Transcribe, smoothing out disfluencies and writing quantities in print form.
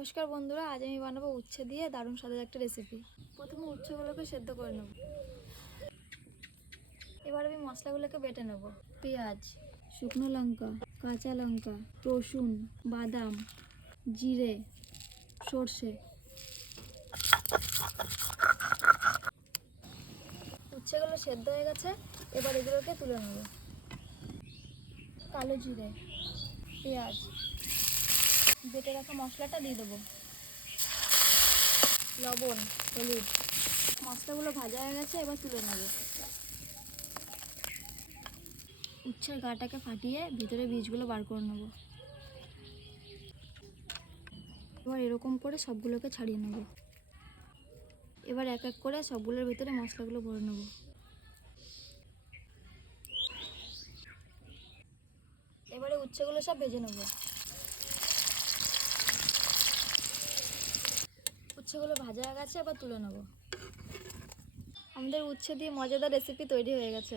নমস্কার বন্ধুরা, আজ আমি বানাবো উচ্ছে দিয়ে দারুণ স্বাদের একটা রেসিপি। প্রথমে উচ্ছেগুলোকে সেদ্ধ করে নেব। এবার আমি মশলাগুলোকে বেটে নেব। পেঁয়াজ, শুকনো লঙ্কা, কাঁচা লঙ্কা, রসুন, বাদাম, জিরে, সর্ষে। উচ্ছেগুলো সেদ্ধ হয়ে গেছে, এবার এগুলোকে তুলে নেব। কালো জিরে, পেঁয়াজ, বেটে রাখা মশলাটা দিয়ে দেবো, লবণ, হলুদ। মশলাগুলো ভাজা হয়ে গেছে, এবার তুলে নেব। উচ্ছের গাটাকে ফাটিয়ে ভিতরে বীজগুলো বার করে নেব। এবার এরকম করে সবগুলোকে ছাড়িয়ে নেব। এবার এক এক করে সবগুলোর ভিতরে মশলাগুলো ভরে নেব। এবারে উচ্ছেগুলো সব ভেজে নেব। উচ্ছেগুলো ভাজা হয়ে গেছে, এবার তুলে নেব। আমাদের উচ্ছে দিয়ে মজাদার রেসিপি তৈরি হয়ে গেছে।